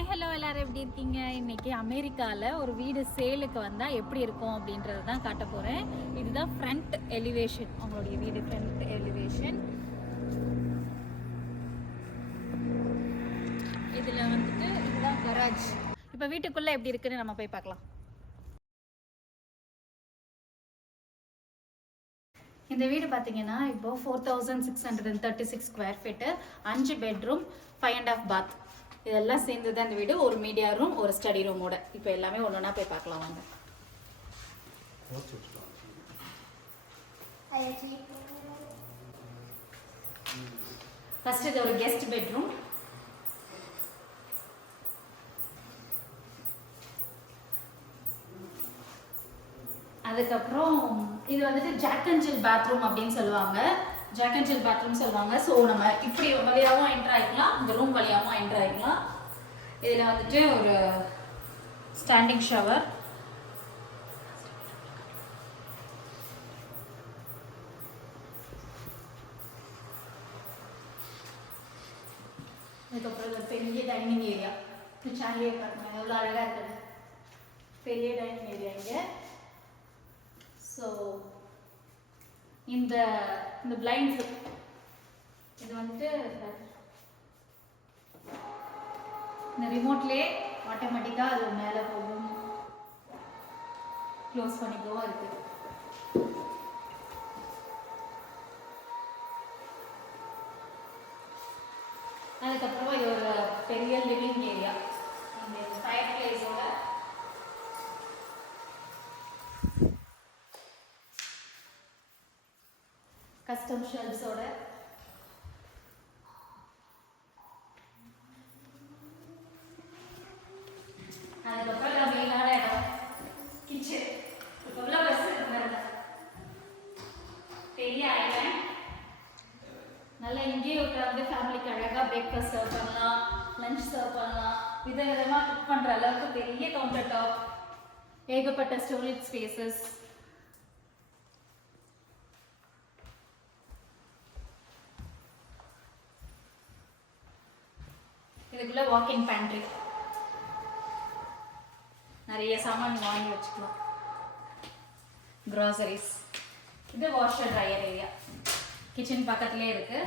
Hi hello எல்லாரும் எப்படி இருக்கீங்க? இன்னைக்கு அமெரிக்காவில் ஒரு வீடு சேலுக்கு வந்தால் எப்படி இருக்கும் அப்படின்றத தான் காட்ட போகிறேன் இதுதான் ஃப்ரண்ட் எலிவேஷன் அவங்களுடைய வீடு ஃப்ரண்ட் எலிவேஷன் இதில் வந்துட்டு இதுதான் கராஜ் இப்போ வீட்டுக்குள்ளே எப்படி இருக்குன்னு நம்ம போய் பார்க்கலாம். இந்த வீடு பார்த்தீங்கன்னா இப்போ four thousand six hundred and thirty six square feet அஞ்சு bedroom five and half bath இதெல்லாம் சேர்ந்து தான் இந்த வீடு ஒரு மீடியா ரூம் ஒரு ஸ்டடி ரூமோட இப்போ எல்லாமே ஒன்று ஒன்றா போய் பார்க்கலாம் வாங்க. ஃபர்ஸ்ட் இது ஒரு கெஸ்ட் பெட்ரூம் அதுக்கப்புறம் இது வந்துட்டு ஜாக் அண்ட் ஜில் பாத்ரூம் அப்படின்னு சொல்லுவாங்க. ஜாக் அண்ட் ஜில் பாத்ரூம் சொல்லுவாங்க. ஸோ நம்ம இப்படி வழியாகவும் என்டர் ஆகிக்கலாம் இந்த ரூம் வழியாகவும் என்டர் ஆகிக்கலாம் இதில் வந்துட்டு ஒரு ஸ்டாண்டிங் ஷவர் அதுக்கப்புறம் இந்த பெரிய டைனிங் ஏரியா கிச்சன்லேயே பாருங்க எவ்வளோ அழகாக இருக்குது. பெரிய டைனிங் ஏரியா இங்கே. ஸோ இந்த இந்த பிளைண்ட்ஸ் இது வந்துட்டு இந்த ரிமோட்லேயே ஆட்டோமேட்டிக்காக அது மேலே போகும். க்ளோஸ் பண்ணிக்கவும் இருக்குது அதுக்கப்புறமா இது ஒரு பெரிய லிவிங் ஏரியா இந்த ஃபயர் பிளேஸோட கஸ்டம் ஷெல்ஸோட அதுக்கப்புறம் நான் மெயினான இடம் கிச்சன் எவ்வளோ பஸ் இருக்கிறது பெரிய ஐலண்ட் நல்லா இங்கேயே உட்காந்து ஃபேமிலிக்கு அழகாக பிரேக்ஃபாஸ்ட் சர்வ் பண்ணலாம் லஞ்ச் சர்வ் பண்ணலாம் விதவிதமாக குக் பண்ணுற அளவுக்கு பெரிய கவுண்டர் டாப் ஏகப்பட்ட ஸ்டோரேஜ் ஸ்பேசஸ் இதுக்குள்ள வாக்கிங் பேண்ட்ரி நிறைய சாமான் வாங்கி வச்சுக்கலாம். க்ராசரிஸ் இது வாஷர் ட்ரையர் ஏரியா கிச்சன் பக்கத்துலேயே இருக்கு.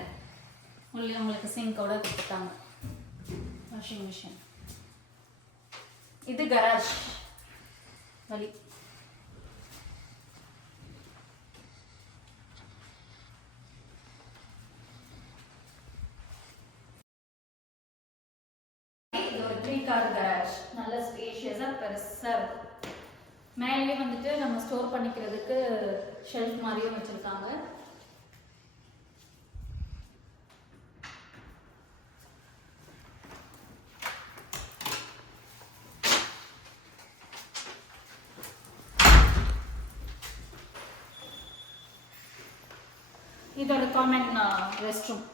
உங்களுக்கு உங்களுக்கு சிங்கோட கொடுத்துட்டாங்க. வாஷிங் மிஷின் இது கராஜ் வலி இது ஒரு த்ரீ கார் கராஜ் நல்ல சார் மேலேயே வந்துட்டு நம்ம ஸ்டோர் பண்ணிக்கிறதுக்கு ஷெல்ஃப் மாதிரியும் வச்சுருக்காங்க. இதோட காமன் ரெஸ்ட் ரூம்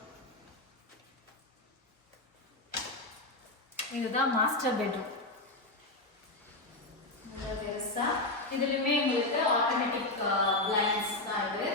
இதுதான் மாஸ்டர் பெட்ரூம் பெருசா இதுலயுமே உங்களுக்கு ஆட்டோமேட்டிக் பிளைண்ட்ஸ் தான் இது.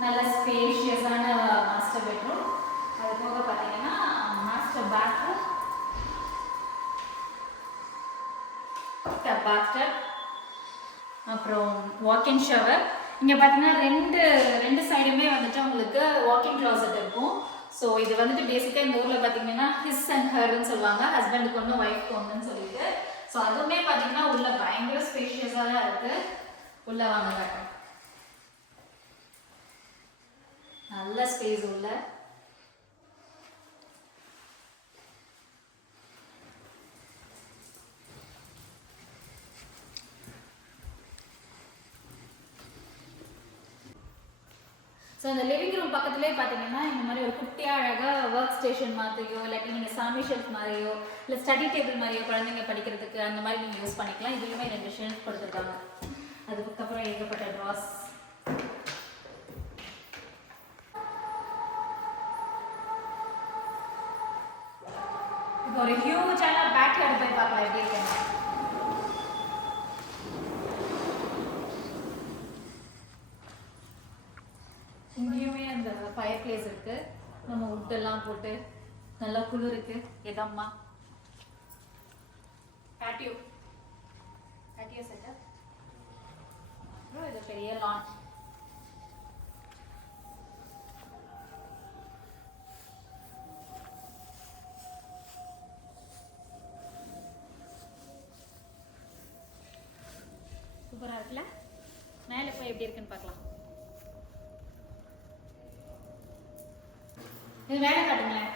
நல்ல ஸ்பேஷியஸான மாஸ்டர் பெட்ரூம் அது போக பார்த்தீங்கன்னா மாஸ்டர் பாத்ரூம் பாத்டப் அப்புறம் வாக்கின் ஷவர் இங்கே பார்த்தீங்கன்னா ரெண்டு ரெண்டு சைடுமே வந்துட்டு உங்களுக்கு வாக்கிங் க்ளாசட் இருக்கும். ஸோ இது வந்துட்டு பேசிக்காக இந்த ஊரில் பார்த்தீங்கன்னா ஹிஸ் அண்ட் ஹர்ன்னு சொல்லுவாங்க. ஹஸ்பண்டுக்கு ஒன்று ஒய்ஃப்க்கு ஒன்றுன்னு சொல்லிட்டு. ஸோ அதுவுமே பார்த்தீங்கன்னா உள்ள பயங்கர ஸ்பேஷியஸாக தான் இருக்குது உள்ளே வாங்க நல்ல ஸ்பேஸ் உள்ள. ஸோ அந்த லிவிங் ரூம் பக்கத்துலேயே பார்த்தீங்கன்னா இந்த மாதிரி ஒரு குட்டியாக அழகாக ஒர்க் ஸ்டேஷன் மாதிரியோ இல்லாட்டி நீங்கள் சாமி ஷெல்ஃப் மாதிரியோ இல்லை ஸ்டடி டேபிள் மாதிரியோ குழந்தைங்க படிக்கிறதுக்கு அந்த மாதிரி நீங்கள் யூஸ் பண்ணிக்கலாம். இதுலேயுமே ரெண்டு ஷெல்ஃப் கொடுத்துருக்காங்க. அதுக்கப்புறம் ஏகப்பட்ட ட்ராஸ் இப்போ ஒரு ஹியூஜான பேக் எடுத்து போய் பார்க்கலாம். எப்படி இருக்குன்னு. பிளேஸ் இருக்கு. நம்ம எல்லாம் போட்டு நல்லா குளிருக்கு. எதம்மா பேட்டியோ பேட்டியோ செட்டப் அப்புறம் இது பெரிய லான் சூப்பராக இருக்குல்ல? மேலே போய் எப்படி இருக்குன்னு பார்க்கலாம். இது மேலே காட்டுங்களேன்.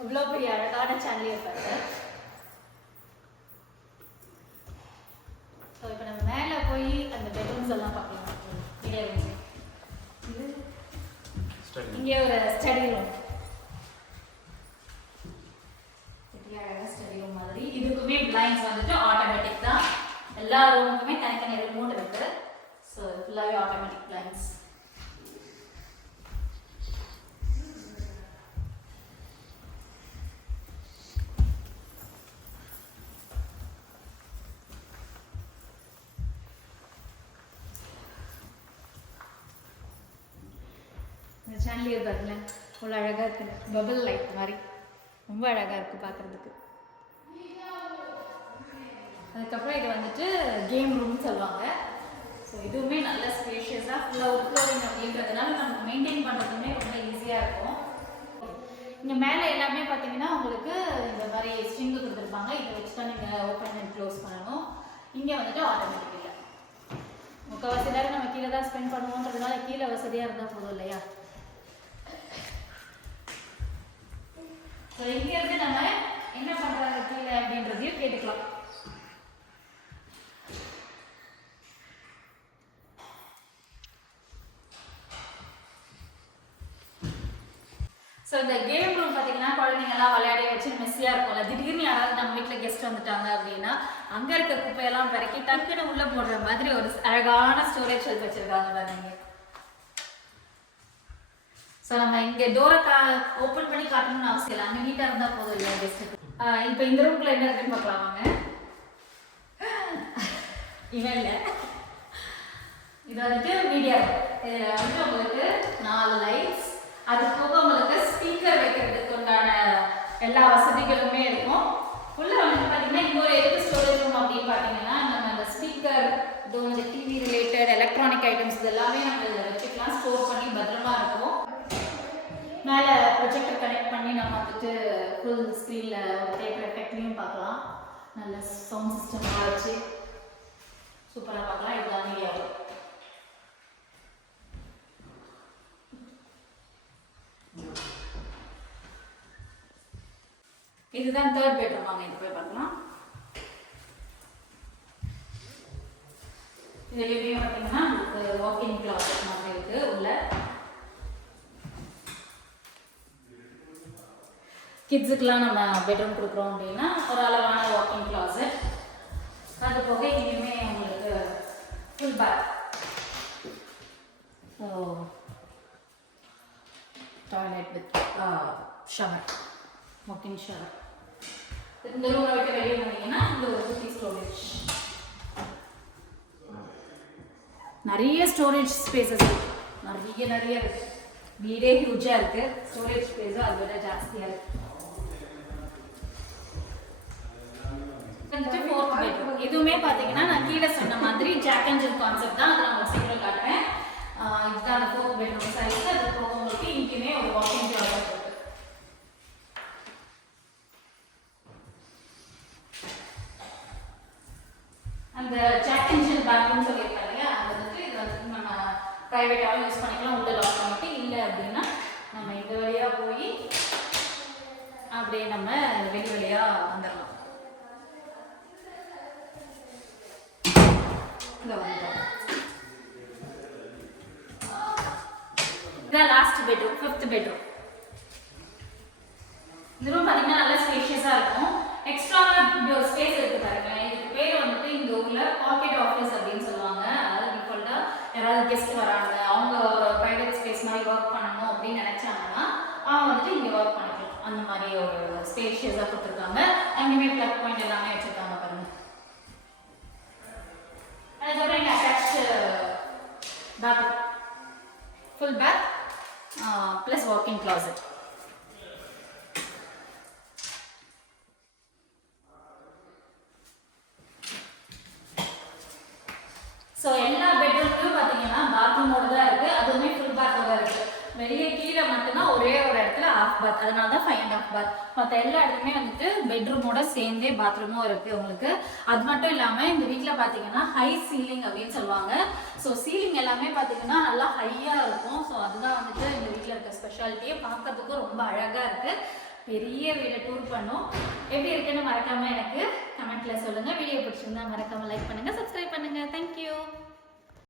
இவ்வளோ பெரிய அழகான சேனலே பாருங்க. ஸோ இப்போ நம்ம மேலே போய் அந்த பெட்ரூம்ஸ் எல்லாம் பார்க்கலாம். வீடியோ இது இங்கே ஒரு ஸ்டடி ரூம் ஸ்டடி ரூம் மாதிரி. இதுக்குமே பிளைண்ட்ஸ் வந்துட்டு ஆட்டோமேட்டிக் தான். எல்லா ரூமுக்குமே தனித்தனி ரிமோட் இருக்கு. ஸோ ஃபுல்லாகவே ஆட்டோமேட்டிக் பிளைண்ட்ஸ் இந்த சேனல் அவ்வளோ அழகாக இருக்குது பபிள் லைட் மாதிரி. ரொம்ப அழகாக இருக்குது பார்க்குறதுக்கு அதுக்கப்புறம் இது வந்துட்டு கேம் ரூம்னு சொல்லுவாங்க. ஸோ இதுவுமே நல்ல ஸ்பேஷியஸாக ஃபுல்லாக உட்ஃப்ளோரிங் அப்படின்றதுனால நமக்கு மெயின்டைன் பண்ணுறதுமே ரொம்ப ஈஸியாக இருக்கும். இங்கே மேலே எல்லாமே பார்த்தீங்கன்னா உங்களுக்கு இந்த மாதிரி ஸ்ட்ரிங்கு கொடுத்துருப்பாங்க. இதை வச்சு தான் நீங்கள் ஓப்பன் அண்ட் க்ளோஸ் பண்ணணும். இங்கே வந்துட்டு ஆட்டோமேட்டிக் இல்லை. முக்கால்வாசி நேரம் நம்ம கீழே தான் ஸ்பெண்ட் பண்ணுவோன்றதுனால கீழே வசதியாக இருந்தால் போதும் இல்லையா? ஸோ இங்கேருந்து நம்ம என்ன பண்ணுறாங்க கீழே அப்படின்றதையும் கேட்டுக்கலாம். ஸோ இந்த கேம் ரூம் பார்த்தீங்கன்னா குழந்தைங்கலாம் விளையாடி வச்சு மெஸ்ஸியாக இருக்கும்ல. திடீர்னு யாராவது நம்ம வீட்டில் கெஸ்ட் வந்துட்டாங்க அப்படின்னா அங்கே இருக்க குப்பையெல்லாம் பிறக்கி டக்குன்னு உள்ளே போடுற மாதிரி ஒரு அழகான ஸ்டோரேஜ் வச்சுருக்காங்க பாருங்க. ஸோ நம்ம இங்கே டோரை கா ஓப்பன் பண்ணி காட்டணும்னு அவசியம் இல்லை. அங்கே நீட்டாக இருந்தால் போதும் இல்லையா கெஸ்ட்டுக்கு இப்போ இந்த ரூம்குள்ளே என்ன இருக்குன்னு பார்க்கலாம் வாங்க. இவன் இல்லை. இது வந்துட்டு மீடியா இதில் வந்துட்டு உங்களுக்கு நாலு லைட்ஸ் அது போக உங்களுக்கு ஸ்பீக்கர் வைக்கிறதுக்கு உண்டான எல்லா வசதிகளுமே இருக்கும். உள்ள வந்துட்டு பார்த்தீங்கன்னா இன்னொரு எதுக்கு ஸ்டோரேஜ் ரூம் அப்படின்னு பார்த்தீங்கன்னா நம்ம அந்த ஸ்பீக்கர் இது வந்து டிவி ரிலேட்டட் எலக்ட்ரானிக் ஐட்டம்ஸ் இது எல்லாமே நம்ம இதில் வச்சுக்கலாம். ஸ்டோர் பண்ணி மேலே ப்ரொஜெக்டர் கனெக்ட் பண்ணி நம்ம வந்துட்டு ஃபுல் ஸ்க்ரீனில் ஒரு தேட்டர் எஃபெக்ட்லையும் பார்க்கலாம். நல்ல சவுண்ட் சிஸ்டமாக வச்சு. சூப்பராக பார்க்கலாம். இதுதான் மீடியா இதுதான் தேர்ட் பெட்ரூம் வாங்க இது போய் பார்க்கலாம். இதுலேயுமே பார்த்தீங்கன்னா வாக்கிங் கிளாஸ் மாதிரி இருக்கு உள்ள கிட்ஸுக்கெலாம் நம்ம பெட்ரூம் கொடுக்குறோம் அப்படின்னா ஒரு அளவான வாக்கிங் கிளாஸட் அது போக இனிமே உங்களுக்கு full bath so toilet with shower walking shower இந்த ரூமை விட்டு வெளியே வந்தீங்கன்னா இந்த ஒரு குட்டி ஸ்டோரேஜ் நிறைய ஸ்டோரேஜ் ஸ்பேசஸ் நிறைய நிறைய இருக்கு. வீடே ஹியூஜாக இருக்கு. ஸ்டோரேஜ் ஸ்பேஸும் அதை விட ஜாஸ்தியாக இருக்கு. இதுவுமே பார்த்தீங்கன்னா நான் கீழே சொன்ன மாதிரி ஜாக் அண்ட் ஜில் கான்செப்ட் தான் அதை நான் உங்களுக்கு சீக்கிரம் காட்டுறேன். இதுதான் அந்த ஃபோர்த் பெட்ரூம் சைஸ் அது போக உங்களுக்கு இங்கேயுமே ஒரு வாக்கிங் கிளாஸ் இருக்கு. அந்த ஜாக் அண்ட் ஜில் பேக்ரூம் சொல்லியிருக்காங்க இல்லையா? அது வந்துட்டு இது வந்து நம்ம ப்ரைவேட்டாகவும் யூஸ் பண்ணிக்கலாம். உள்ள லாக் பண்ணிட்டு இல்லை அப்படின்னா நம்ம இந்த வழியாக போய் அப்படியே நம்ம வெளி வழியாக வந்துடலாம். இந்த வந்துட்டோம். இதான் லாஸ்ட் பெட்ரூம் ஃபிஃப்த் பெட்ரூம் இந்த ரூம் பார்த்தீங்கன்னா நல்லா ஸ்பேஷியஸாக இருக்கும். எக்ஸ்ட்ராவாக ஸ்பேஸ் இருக்கு பாருங்க. இதுக்கு பேர் வந்துட்டு இந்த ஊரில் பாக்கெட் ஆஃபீஸ் அப்படின்னு சொல்லுவாங்க. அதாவது டிஃபால்ட்டாக யாராவது கெஸ்ட் வராங்க. அவங்க ஒரு ப்ரைவேட் ஸ்பேஸ் மாதிரி ஒர்க் பண்ணணும் அப்படின்னு நினச்சாங்கன்னா அவங்க வந்துட்டு இங்கே ஒர்க் பண்ணிக்கலாம். அந்த மாதிரி ஒரு ஸ்பேஷியஸாக கொடுத்துருக்காங்க. அங்கேயுமே ப்ளக் பாயிண்ட் எல்லாமே வச்சுருக்காங்க. Bath full bath plus walking closet so எல்லா பெட்ரூம்லையும் பார்த்தீங்கன்னா பாத்ரூமோட தான் இருக்கு அதுவுமே ஃபுல் பாத்தோட இருக்கு வெளியே கீழே மட்டும்தான் ஒரே ஒரு இடத்துல ஆஃப் பாத் அதனால தான் ஃபைவ் அண்ட் ஆஃப் பாத் மற்ற எல்லா இடத்துலையுமே வந்துட்டு பெட்ரூமோட சேர்ந்தே பாத்ரூமும் இருக்கு உங்களுக்கு. அது மட்டும் இல்லாமல் இந்த வீட்டில் பார்த்தீங்கன்னா ஹை சீலிங் அப்படின்னு சொல்லுவாங்க. ஸோ சீலிங் எல்லாமே பார்த்தீங்கன்னா நல்லா ஹையாக இருக்கும். ஸோ அதுதான் வந்துட்டு இந்த வீட்டில் இருக்க ஸ்பெஷாலிட்டியே பார்க்கறதுக்கும் ரொம்ப அழகாக இருக்கு. பெரிய வீடை டூர் பண்ணோம். எப்படி இருக்குன்னு மறக்காம எனக்கு கமெண்ட்ல சொல்லுங்க. வீடியோ பிடிச்சிருந்தா மறக்காம லைக் பண்ணுங்க சப்ஸ்கிரைப் பண்ணுங்க. தேங்க்யூ